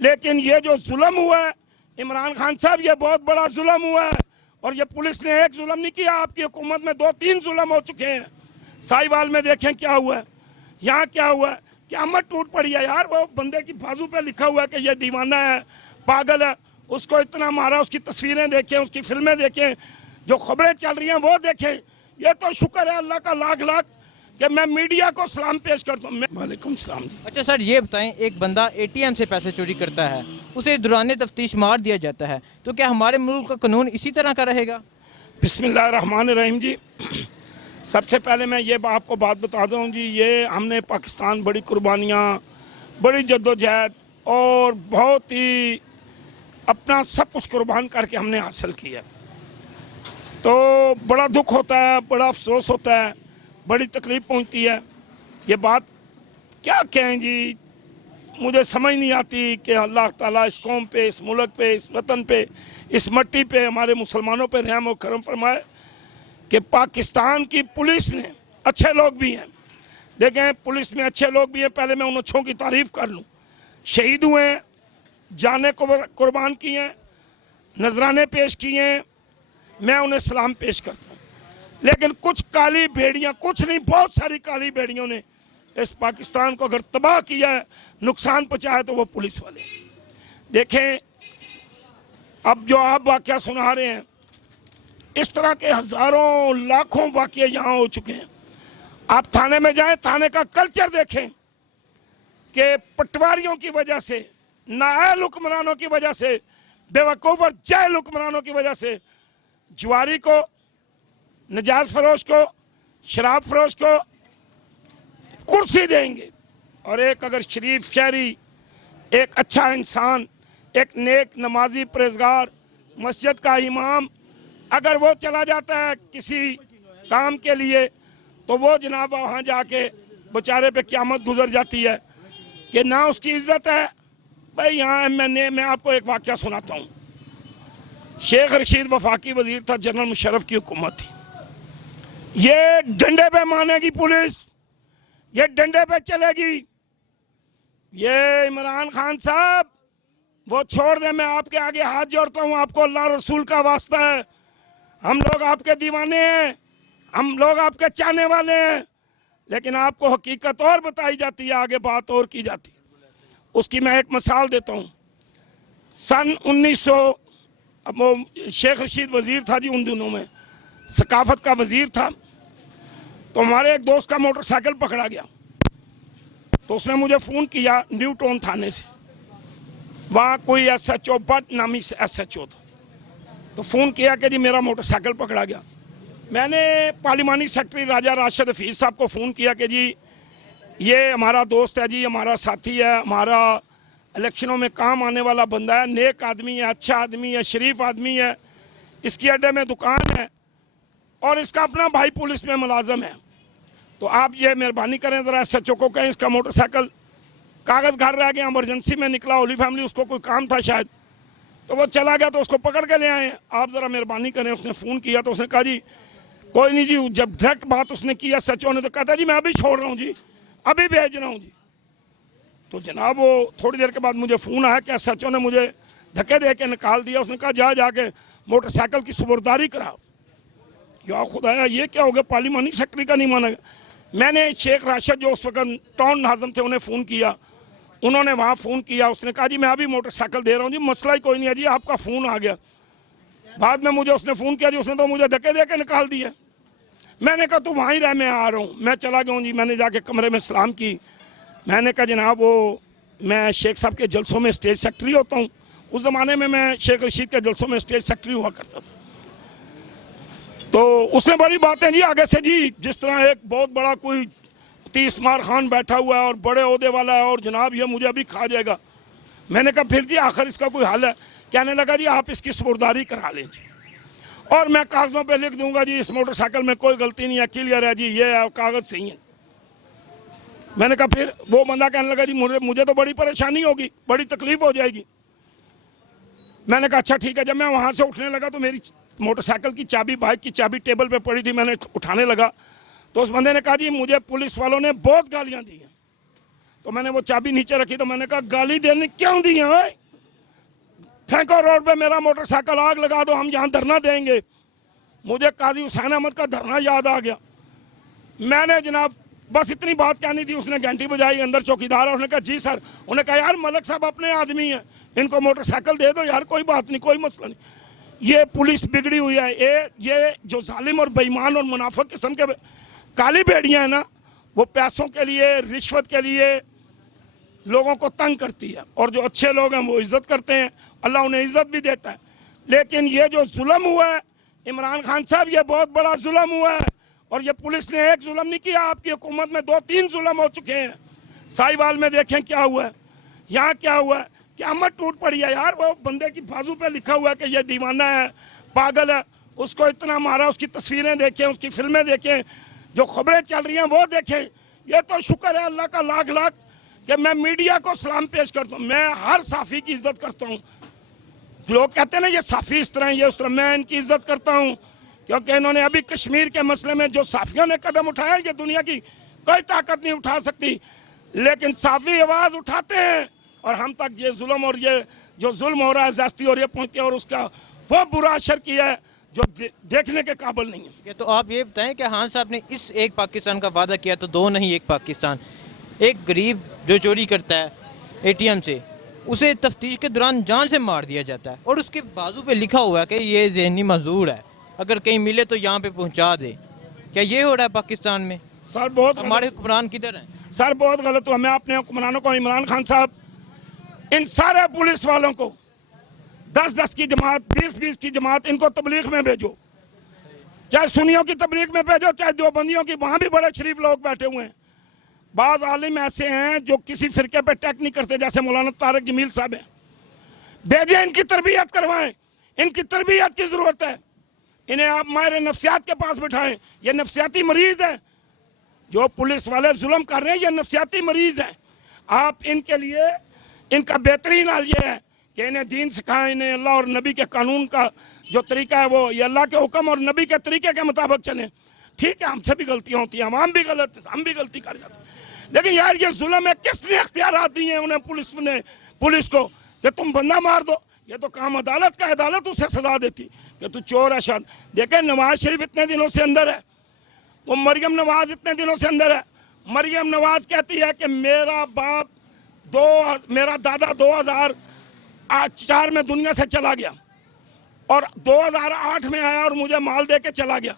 लेकिन ये जो जुल्म हुआ है इमरान खान साहब, ये बहुत बड़ा जुल्म हुआ है। और ये पुलिस ने एक जुल्म नहीं किया, आपकी हुकूमत में 2-3 जुल्म हो चुके हैं। साहिवाल में देखें क्या हुआ है, यहाँ क्या हुआ है, क़यामत टूट पड़ी है यार। वो बंदे की बाजू पे लिखा हुआ है कि ये दीवाना है, पागल है, उसको इतना मारा, उसकी तस्वीरें देखें, उसकी फिल्में देखें, जो खबरें चल रही हैं वो देखें। ये तो शुक्र है अल्लाह का लाख लाख कि मैं मीडिया को सलाम पेश करता हूँ। वालेकुम सलाम जी। अच्छा सर, ये बताएं, एक बंदा एटीएम से पैसे चोरी करता है, उसे दौरान तफ्तीश मार दिया जाता है, तो क्या हमारे मुल्क का कानून इसी तरह का रहेगा? बिस्मिल्लाहिर्रहमानिर्रहीम जी। सबसे पहले मैं ये आपको बात बता दूँ जी, ये हमने पाकिस्तान बड़ी कुर्बानियाँ, बड़ी जद्दोजहद और बहुत ही अपना सब कुछ कुर्बान करके हमने हासिल किया। तो बड़ा दुख होता है, बड़ा अफसोस होता है, बड़ी तकलीफ़ पहुंचती है। ये बात क्या कहें जी, मुझे समझ नहीं आती कि अल्लाह ताला इस कौम पे, इस मुल्क पे, इस वतन पे, इस मट्टी पे, हमारे मुसलमानों पे रहम और करम फरमाए कि पाकिस्तान की पुलिस ने, अच्छे लोग भी हैं, देखें पुलिस में अच्छे लोग भी हैं, पहले मैं उन अच्छों की तारीफ़ कर लूँ। शहीद हुए हैं, जाने को कुर्बान किए हैं, नजराने पेश किए हैं, मैं उन्हें सलाम पेश करता हूँ। लेकिन कुछ काली भेड़ियाँ, कुछ नहीं बहुत सारी काली भेड़ियों ने इस पाकिस्तान को अगर तबाह किया है, नुकसान पहुँचाया, तो वो पुलिस वाले। देखें अब जो आप वाक़या सुना रहे हैं, इस तरह के हज़ारों लाखों वाक़ये यहाँ हो चुके हैं। आप थाने में जाएं, थाने का कल्चर देखें कि पटवारियों की वजह से, नाअहल हुक्मरानों की वजह से, बेवकूफ़ और जाहिल हुक्मरानों की वजह से जुआरी को, नजायज़ फरोश को, शराब फरोश को कुर्सी देंगे, और एक अगर शरीफ शहरी, एक अच्छा इंसान, एक नेक नमाजी परहेज़गार, मस्जिद का इमाम, अगर वो चला जाता है किसी काम के लिए, तो वो जनाब वहाँ जाके बेचारे पे क़यामत गुजर जाती है कि ना उसकी इज्जत है। भाई यहाँ मैं आपको एक वाक़या सुनाता हूँ। शेख रशीद वफाकी वजीर था, जनरल मुशर्रफ की हुकूमत थी। ये डंडे पे मानेगी पुलिस, ये डंडे पे चलेगी। ये इमरान खान साहब वो छोड़ दे, मैं आपके आगे हाथ जोड़ता हूँ, आपको अल्लाह रसूल का वास्ता है, हम लोग आपके दीवाने हैं, हम लोग आपके चाहने वाले हैं, लेकिन आपको हकीकत और बताई जाती है, आगे बात और की जाती है। उसकी मैं एक मिसाल देता हूँ। सन 1900, अब वो शेख रशीद वज़ीर था जी, उन दिनों में सकाफत का वज़ीर था। तो हमारे एक दोस्त का मोटरसाइकिल पकड़ा गया, तो उसने मुझे फ़ोन किया न्यू टाउन थाने से, वहाँ कोई SHO भट्ट नामी SHO था। तो फ़ोन किया कि जी मेरा मोटरसाइकिल पकड़ा गया। मैंने पार्लिमानी सेक्रेटरी राजा राशिद हफीज़ साहब को फ़ोन किया कि जी ये हमारा दोस्त है जी, हमारा साथी है, हमारा इलेक्शनों में काम आने वाला बंदा है, नेक आदमी है, अच्छा आदमी है, शरीफ आदमी है, इसकी अड्डे में दुकान है और इसका अपना भाई पुलिस में मुलाजम है। तो आप ये मेहरबानी करें, ज़रा SHO को कहें इसका मोटरसाइकिल कागज़ घर रह गया, इमरजेंसी में निकला, होली फैमिली, उसको कोई काम था शायद, तो वो चला गया, तो उसको पकड़ के ले आए, आप ज़रा मेहरबानी करें। उसने फ़ोन किया तो उसने कहा जी कोई नहीं जी। जब डायरेक्ट बात उसने की SHO ने, तो कहता जी मैं अभी छोड़ रहा हूँ जी, अभी भेज रहा हूँ जी। तो जनाब वो थोड़ी देर के बाद मुझे फ़ोन आया कि SHO ने मुझे धक्के दे के निकाल दिया। उसने कहा जा जाके मोटरसाइकिल की सुबरदारी करा। या खुदाया ये क्या हो गया, पार्लिमानी सेक्रेटरी का नहीं माना। मैंने शेख राशिद जो उस वक्त टाउन नाज़म थे उन्हें फ़ोन किया, उन्होंने वहाँ फ़ोन किया, उसने कहा जी मैं अभी मोटरसाइकिल दे रहा हूँ जी, मसला ही कोई नहीं है जी, आपका फ़ोन आ गया। बाद में मुझे उसने फ़ोन किया जी, उसने तो मुझे धक्के दे के निकाल दिया। मैंने कहा तू वहीं रह, मैं आ रहा हूँ। मैं चला गया हूँ जी। मैंने जाके कमरे में सलाम की। मैंने कहा जनाब वो मैं शेख साहब के जलसों में स्टेज सेक्रेटरी होता हूँ। उस ज़माने में मैं शेख रशीद के जलसों में स्टेज सेक्रेटरी हुआ करता था। तो उसने बड़ी बातें जी आगे से जी, जिस तरह एक बहुत बड़ा कोई तीसमार खान बैठा हुआ है और बड़े ओहदे वाला है और जनाब ये मुझे अभी खा जाएगा। मैंने कहा फिर जी आखिर इसका कोई हल है? कहने लगा जी आप इसकी सुबरदारी करा लें जी, और मैं कागज़ों पे लिख दूंगा जी इस मोटरसाइकिल में कोई गलती नहीं है, क्लियर है जी, ये कागज़ सही है। मैंने कहा फिर? वो बंदा कहने लगा जी मुझे तो बड़ी परेशानी होगी, बड़ी तकलीफ हो जाएगी। मैंने कहा अच्छा ठीक है। जब मैं वहाँ से उठने लगा तो मेरी मोटरसाइकिल की चाबी, बाइक की चाबी टेबल पे पड़ी थी, मैंने उठाने लगा तो उस बंदे ने कहा जी मुझे पुलिस वालों ने बहुत गालियाँ दी हैं। तो मैंने वो चाबी नीचे रखी, तो मैंने कहा गाली देने क्यों दी है भाई, फेंको रोड पे मेरा मोटरसाइकिल, आग लगा दो, हम यहाँ धरना देंगे। मुझे काजी हुसैन अहमद का धरना याद आ गया। मैंने जनाब बस इतनी बात कहनी थी, उसने घंटी बजाई, अंदर चौकीदार, उसने कहा जी सर। उन्होंने कहा यार मलक साहब अपने आदमी हैं, इनको मोटरसाइकिल दे दो यार, कोई बात नहीं, कोई मसला नहीं। ये पुलिस बिगड़ी हुई है। ये जो जालिम और बेईमान और मुनाफिक किस्म के काली बेड़ियाँ हैं ना, वो पैसों के लिए, रिश्वत के लिए लोगों को तंग करती है, और जो अच्छे लोग हैं वो इज्जत करते हैं, अल्लाह उन्हें इज्जत भी देता है। लेकिन ये जो जुल्म हुआ है इमरान खान साहब, ये बहुत बड़ा जुल्म हुआ है। और ये पुलिस ने एक जुल्म नहीं किया, आपकी हुकूमत में 2-3 जुल्म हो चुके हैं। साहिवाल में देखें क्या हुआ है, यहाँ क्या हुआ है, क़यामत टूट पड़ी है यार। वो बंदे की बाजू पे लिखा हुआ है कि ये दीवाना है, पागल है, उसको इतना मारा, उसकी तस्वीरें देखें, उसकी फिल्में देखें, जो खबरें चल रही हैं वो देखें। ये तो शुक्र है अल्लाह का लाख लाख कि मैं मीडिया को सलाम पेश करता हूँ। मैं हर साफ़ी की इज्जत करता हूँ। लोग कहते हैं ना ये साफ़ी इस तरह, ये उस तरह, मैं इनकी इज्जत करता हूँ, क्योंकि इन्होंने अभी कश्मीर के मसले में जो साफ़ियों ने कदम उठाया, ये दुनिया की कोई ताकत नहीं उठा सकती। लेकिन साफ़ी आवाज़ उठाते हैं, और हम तक ये जुल्म और ये जो जुल्म हो रहा है, ज़्यादती हो रही है, पहुँचती है, और उसका वो बुरा असर किया है जो देखने के काबिल नहीं है। तो आप ये बताएं कि खान साहब ने इस एक पाकिस्तान का वादा किया, तो दो नहीं एक पाकिस्तान। एक गरीब जो चोरी करता है एटीएम से, उसे तफ्तीश के दौरान जान से मार दिया जाता है, और उसके बाजू पे लिखा हुआ है कि ये ज़हनी मजदूर है, अगर कहीं मिले तो यहाँ पे पहुँचा दे। क्या ये हो रहा है पाकिस्तान में? सर बहुत हमारे हुक्मरान किधर हैं? सर बहुत गलत हुआ। मैं अपने हुक्मरानों को, इमरान खान साहब, इन सारे पुलिस वालों को 10-10 की जमात, 20-20 की जमात, इनको तबलीग में भेजो, चाहे सुन्नियों की तबलीग में भेजो, चाहे देवबंदियों की, वहाँ भी बड़े शरीफ लोग बैठे हुए हैं। बाज़ आलिम ऐसे हैं जो किसी फ़िरके पे टैक नहीं करते, जैसे मौलाना तारिक जमील साहब हैं, भेजें, इनकी तरबियत करवाएं, इनकी तरबियत की ज़रूरत है। इन्हें आप माहिर नफ्सियात के पास बिठाएं, ये नफ्सियाती मरीज़ हैं। जो पुलिस वाले जुल्म कर रहे हैं, ये नफ्सियाती मरीज़ हैं। आप इनके लिए, इनका बेहतरीन हाल ये है कि इन्हें दीन सिखाएं, इन्हें अल्लाह और नबी के कानून का जो तरीका है, वो ये अल्लाह के हुक्म और नबी के तरीके के मुताबिक चलें। ठीक है, हमसे भी गलतियाँ होती हैं, हम भी गलत, हम भी गलती कर जाते हैं, लेकिन यार ये जुल्म है, किसने अख्तियारात दिए हैं उन्हें, पुलिस को, कि तुम बंदा मार दो? ये तो काम अदालत का, अदालत उसे सजा देती कि तू चोर है। शायद देखें, नवाज शरीफ इतने दिनों से अंदर है, वो मरियम नवाज इतने दिनों से अंदर है। मरियम नवाज कहती है कि मेरा दादा 2004 में दुनिया से चला गया, और 2008 में आया और मुझे माल दे के चला गया।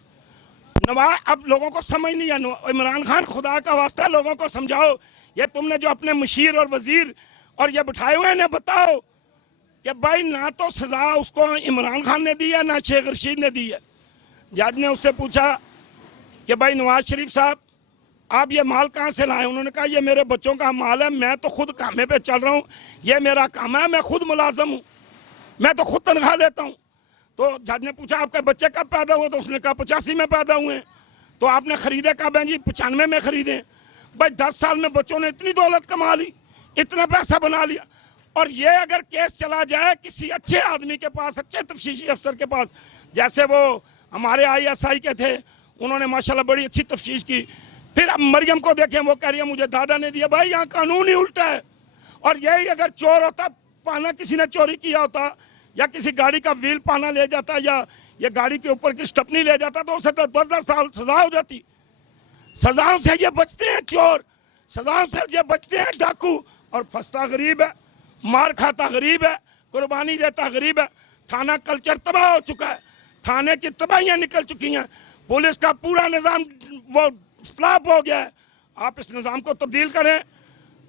नवाज, अब लोगों को समझ नहीं है। इमरान खान, खुदा का वास्ता है लोगों को समझाओ, ये तुमने जो अपने मुशीर और वजीर और ये बिठाए हुए हैं, बताओ कि भाई ना तो सजा उसको इमरान खान ने दी है, ना शेख रशीद ने दी है। जज ने उससे पूछा कि भाई नवाज शरीफ साहब, आप ये माल कहाँ से लाए? उन्होंने कहा ये मेरे बच्चों का माल है, मैं तो खुद कामे पे चल रहा हूँ, ये मेरा काम है, मैं खुद मुलाजम हूँ, मैं तो खुद तनख्वाह लेता हूँ। तो जज ने पूछा आपके बच्चे कब पैदा हुए? तो उसने कहा 85 में पैदा हुए हैं। तो आपने खरीदे कब हैं? जी 95 में खरीदे। भाई 10 साल में बच्चों ने इतनी दौलत कमा ली, इतना पैसा बना लिया। और ये अगर केस चला जाए किसी अच्छे आदमी के पास, अच्छे तफ्तीशी अफसर के पास, जैसे वो हमारे ISI के थे, उन्होंने माशाल्लाह बड़ी अच्छी तफ्तीश की। फिर अब मरियम को देखें, वो कह रही है मुझे दादा ने दिया। भाई यहाँ कानून ही उल्टा है। और यही अगर चोर होता, पाना किसी ने चोरी किया होता, या किसी गाड़ी का व्हील पाना ले जाता, या ये गाड़ी के ऊपर की स्टपनी ले जाता, तो उसे तो 10-10 साल सजा हो जाती। सजाओं से ये बचते हैं चोर, सजाओं से ये बचते हैं डाकू। और फंसता गरीब है, मार खाता गरीब है, कुर्बानी देता गरीब है। थाना कल्चर तबाह हो चुका है, थाने की तबाहियाँ निकल चुकी हैं, पुलिस का पूरा निज़ाम वो फ्लॉप हो गया है। आप इस निज़ाम को तब्दील करें,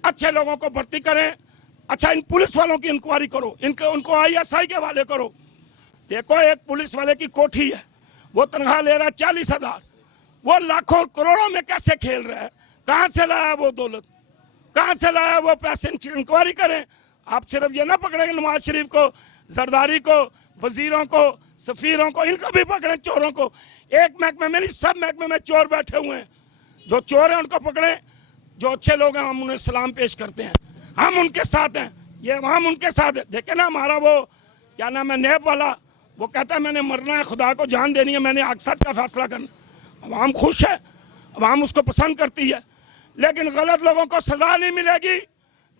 अच्छे लोगों को भर्ती करें। अच्छा, इन पुलिस वालों की इंक्वायरी करो, उनको ISI के हवाले करो। देखो, एक पुलिस वाले की कोठी है, वो तनख्वाह ले रहा है 40,000, वो लाखों करोड़ों में कैसे खेल रहा है? कहाँ से लाया वो दौलत, कहाँ से लाया वो पैसे? इंक्वायरी करें। आप सिर्फ ये ना पकड़ेंगे नवाज शरीफ को, जरदारी को, वजीरों को, सफीरों को, इनको भी पकड़ें, चोरों को। एक महकमे में नहीं, सब महकमे में चोर बैठे हुए हैं। जो चोर हैं उनको पकड़ें, जो अच्छे लोग हैं हम उन्हें सलाम पेश करते हैं, हम उनके साथ हैं, ये हम उनके साथ है। देखे ना, हमारा वो क्या नाम है, नैब वाला, वो कहता है मैंने मरना है, खुदा को जान देनी है, मैंने अक्सर का फैसला करना। अवाम खुश है, अवाम उसको पसंद करती है। लेकिन गलत लोगों को सजा नहीं मिलेगी।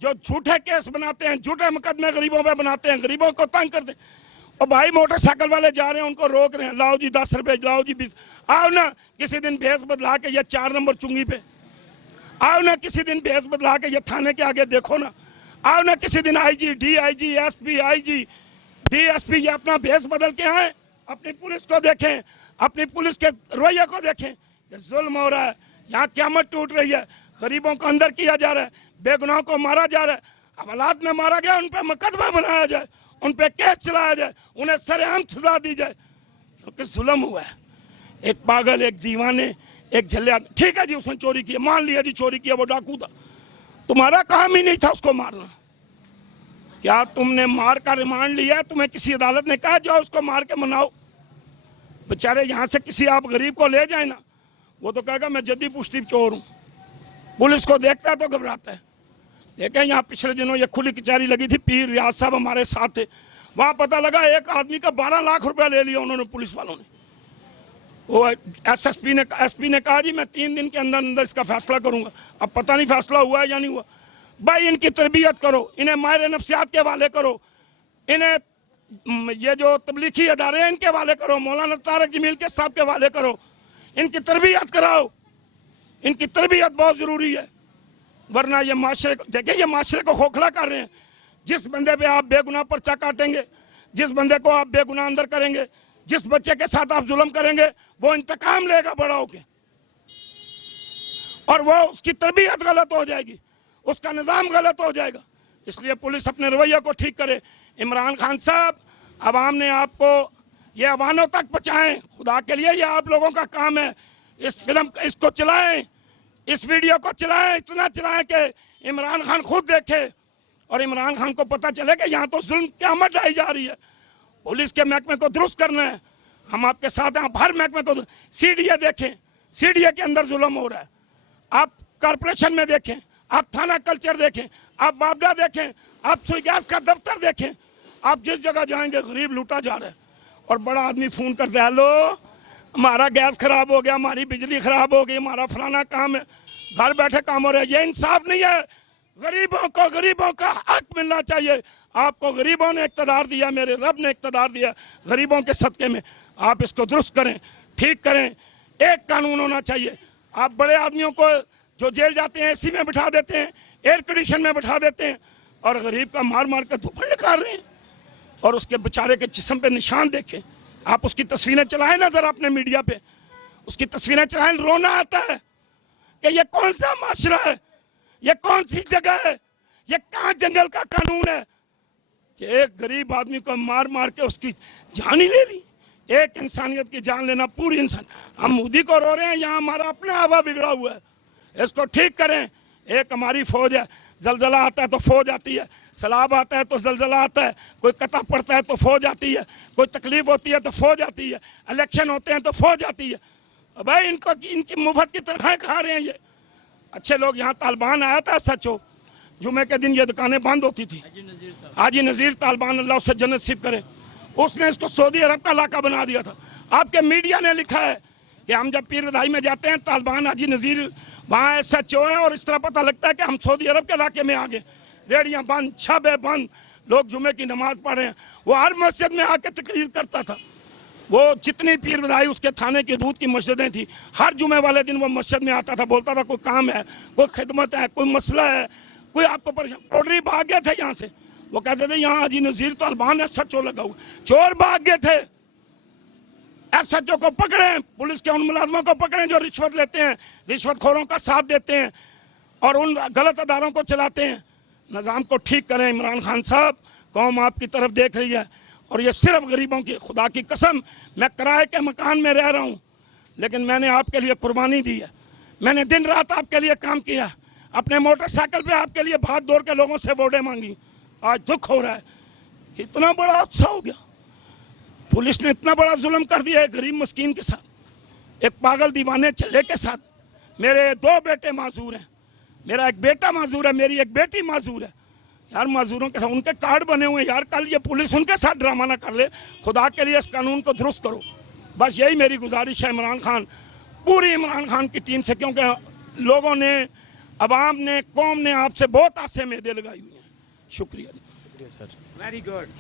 जो झूठे केस बनाते हैं, झूठे मुकदमे गरीबों पे बनाते हैं, गरीबों को तंग करते हैं। और भाई मोटरसाइकिल वाले जा रहे हैं, उनको रोक रहे हैं, लाओ जी 10 रुपए, लाओ जी 20। आओ ना किसी दिन भेस बदला के ये 4 नंबर चुंगी पे, आओ ना किसी दिन भेस बदला के ये थाने के आगे देखो ना, आओ ना किसी दिन IG, DIG, SP, IG, DSP ये अपना भेस बदल के आए, अपनी पुलिस को देखें, अपनी पुलिस के रवैये को देखें। ये जुल्म हो रहा है, यहाँ क़यामत टूट रही है, गरीबों को अंदर किया जा रहा है, बेगुनाहों को मारा जा रहा है। अब हालात में मारा गया, उन पर मुकदमा बनाया जाए, उन पर केस चलाया जाए, उन्हें सरेआम सजा दी जाए, क्योंकि जुल्म हुआ है। एक पागल, एक दीवाने, एक झल्ले, ठीक है जी उसने चोरी की, मान लिया जी चोरी किया, वो डाकू था, तुम्हारा काम ही नहीं था उसको मारना। क्या तुमने मार का रिमांड लिया? तुम्हें किसी अदालत ने कहा जाओ उसको मार के मनाओ? बेचारे यहाँ से किसी आप गरीब को ले जाए ना, वो तो कहेगा मैं जद्दी पुश्ती चोर हूँ। पुलिस को देखता है तो घबराता है। देखें यहाँ पिछले दिनों ये खुली कचहरी लगी थी, पीर रियाज साहब हमारे साथ थे, वहाँ पता लगा एक आदमी का 12 लाख रुपया ले लिया उन्होंने, पुलिस वालों ने। वो एसपी ने कहा जी मैं 3 दिन के अंदर अंदर इसका फैसला करूंगा। अब पता नहीं फैसला हुआ है या नहीं हुआ। भाई इनकी तरबियत करो, इन्हें माहिर नफ्सियात के हवाले करो, इन्हें ये जो तबलीगी अदारे हैं इनके हवाले करो, मौलाना तारक जमील के साहब के हवाले करो, इनकी तरबियत कराओ, इनकी तरबियत बहुत ज़रूरी है। वरना ये माशरे को देखिए, ये माशरे को खोखला कर रहे हैं। जिस बंदे पे आप बेगुनाह पर्चा काटेंगे, जिस बंदे को आप बेगुनाह अंदर करेंगे, जिस बच्चे के साथ आप जुल्म करेंगे, वो इंतकाम लेगा बड़ा होके, और वो उसकी तरबियत गलत हो जाएगी, उसका निज़ाम गलत हो जाएगा। इसलिए पुलिस अपने रवैये को ठीक करे। इमरान खान साहब, अवाम ने आपको ये अवानों तक पहुँचाएं, खुदा के लिए ये आप लोगों का काम है। इस फिल्म इसको चलाएं, इस वीडियो को चलाएं, इतना चलाएं कि इमरान खान खुद देखे और इमरान खान को पता चले कि यहाँ तो जुल्म क़यामत ढाई जा रही है। पुलिस के महकमे को दुरुस्त करना है, हम आपके साथ हैं। आप हर महकमे को, सीडीए देखें, सीडीए के अंदर जुल्म हो रहा है। आप कॉरपोरेशन में देखें, आप थाना कल्चर देखें, आप वापडा देखें, आप सुई गैस का दफ्तर देखें, आप जिस जगह जाएंगे गरीब लूटा जा रहा है। और बड़ा आदमी फ़ोन करते है, हेलो हमारा गैस खराब हो गया, हमारी बिजली खराब हो गई, हमारा फलाना काम है, घर बैठे काम हो रहा है। ये इंसाफ नहीं है। गरीबों का हक मिलना चाहिए। आपको गरीबों ने इक़्तिदार दिया, मेरे रब ने इक़्तिदार दिया, गरीबों के सदक़े में आप इसको दुरुस्त करें, ठीक करें। एक कानून होना चाहिए। आप बड़े आदमियों को जो जेल जाते हैं एसी में बिठा देते हैं, एयर कंडीशन में बिठा देते हैं, और गरीब का मार मार कर धूप निकाल रहे हैं। और उसके बेचारे के जिस्म पे निशान देखें, आप उसकी तस्वीरें चलाएं ना जरा अपने मीडिया पे, उसकी तस्वीरें चलाएं, रोना आता है कि ये कौन सा माशरा है, ये कौन सी जगह है, ये कहाँ जंगल का कानून है कि एक गरीब आदमी को मार मार के उसकी जान ही ले ली। एक इंसानियत की जान लेना, पूरी इंसान। हम मोदी को रो रहे हैं, यहाँ हमारा अपना हवा बिगड़ा हुआ है, इसको ठीक करें। एक हमारी फौज है, जलजला आता है तो फौज आती है, सैलाब आता है तो जलजला आता है, कोई कता पड़ता है तो फौज आती है, कोई तकलीफ होती है तो फौज आती है, इलेक्शन होते हैं तो फौज आती है। भाई इनको इनकी मुफ्त की तनख्वाहें खा रहे हैं ये अच्छे लोग। यहाँ तालिबान आया था, सच हो, जुमे के दिन ये दुकानें बंद होती थी। हाजी नज़ीर तालिबान, अल्लाह उससे जन्नत नसीब करे, उसने इसको सऊदी अरब का इलाका बना दिया था। आपके मीडिया ने लिखा है कि हम जब पीर विदाई में जाते हैं, तालिबान हाजी नज़ीर वहाँ SHO है, और इस तरह पता लगता है कि हम सऊदी अरब के इलाके में आ गए। रेडियाँ बंद, छाबे बंद, लोग जुमे की नमाज पढ़ रहे हैं। वो हर मस्जिद में आके तकरीर करता था। वो जितनी पीर विदाई उसके थाने की दूध की मस्जिदें थी, हर जुमे वाले दिन वो मस्जिद में आता था, बोलता था कोई काम है, कोई खिदमत है, कोई मसला है, कोई आपको परेशान। पौडरी भाग गए थे यहाँ से, वो कहते थे यहाँ हाजी नज़ीर तालिबान SHO लगा हुआ। चोर भाग गए थे, SHO को पकड़ें, पुलिस के उन मुलाजमों को पकड़ें जो रिश्वत लेते हैं, रिश्वतखोरों का साथ देते हैं और उन गलत अदारों को चलाते हैं। निज़ाम को ठीक करें। इमरान खान साहब, कौम आपकी तरफ देख रही है, और ये सिर्फ गरीबों की, खुदा की कसम, मैं किराए के मकान में रह रहा हूँ, लेकिन मैंने आपके लिए कुर्बानी दी है, मैंने दिन रात आपके लिए काम किया, अपने मोटरसाइकिल पे आपके लिए भाग दौड़ के लोगों से वोटें मांगी। आज दुख हो रहा है, इतना बड़ा हादसा हो गया, पुलिस ने इतना बड़ा जुल्म कर दिया है गरीब मस्कीन के साथ, एक पागल दीवाने चले के साथ। मेरे 2 बेटे माजूर हैं, मेरा एक बेटा माजूर है, मेरी एक बेटी माजूर है। यार माजूरों के साथ उनके कार्ड बने हुए हैं यार, कल ये पुलिस उनके साथ ड्रामा ना कर ले। खुदा के लिए इस कानून को दुरुस्त करो, बस यही मेरी गुजारिश है इमरान खान, पूरी इमरान खान की टीम से, क्योंकि लोगों ने अवाम ने, कौम ने आपसे बहुत आसे उम्मीदें लगाई हुई हैं। शुक्रिया जी। सर। Very good.